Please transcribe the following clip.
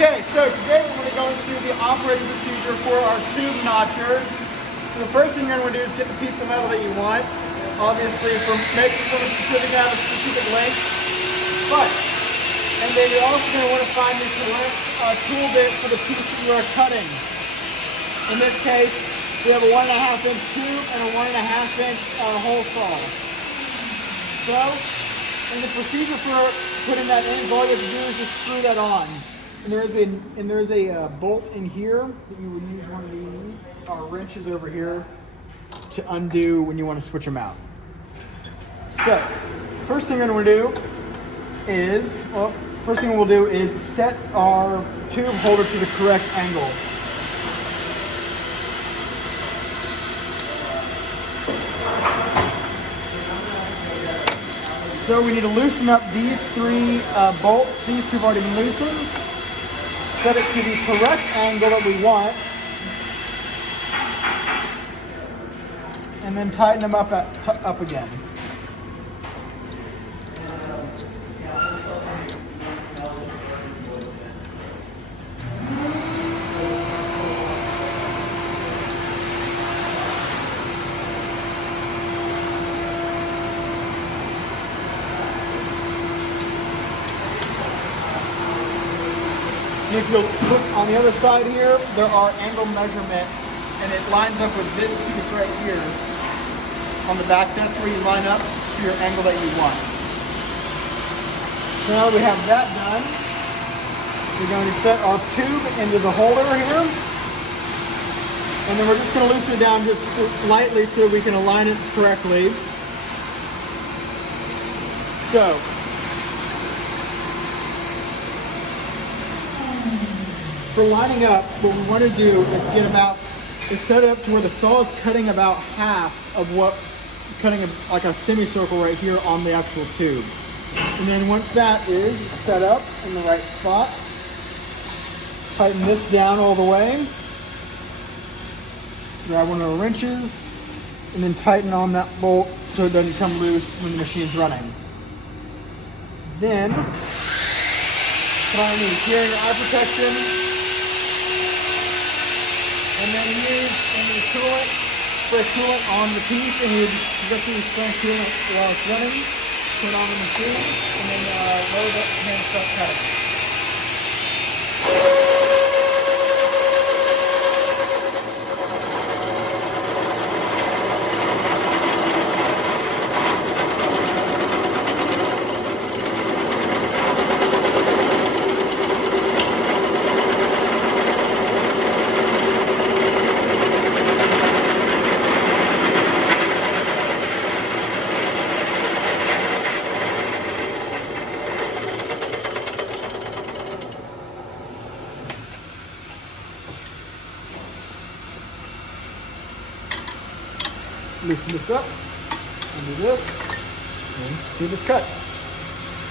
Okay, so today we're going to go into the operating procedure for our tube notcher. So the first thing you're going to do is get the piece of metal that you want. Obviously, for making something specific, have a specific length. And then you're also going to want to find the correct tool bit for the piece that you are cutting. In this case, we have a 1.5 inch tube and a 1.5 inch hole saw. So, in the procedure for putting that in, all you have to do is just screw that on. And there's a bolt in here that you would use one of these wrenches over here to undo when you want to switch them out. So, first thing we'll do is set our tube holder to the correct angle. So we need to loosen up these three bolts. These two have already been loosened. Set it to the correct angle that we want. And then tighten them up again. And if you look on the other side here, there are angle measurements, and it lines up with this piece right here. On the back, that's where you line up to your angle that you want. So now that we have that done, we're going to set our tube into the holder here. And then we're just going to loosen it down just lightly so we can align it correctly. So, for lining up, what we want to do is set it up to where the saw is cutting about half of cutting like a semicircle right here on the actual tube. And then once that is set up in the right spot, tighten this down all the way. Grab one of the wrenches and then tighten on that bolt so it doesn't come loose when the machine's running. Then, put on the hearing eye protection. And then use any coolant, spray coolant on the piece, and you just spray coolant while it's running. Put it on the machine, and then load up and then start cutting. Loosen this up, undo this, and do this cut.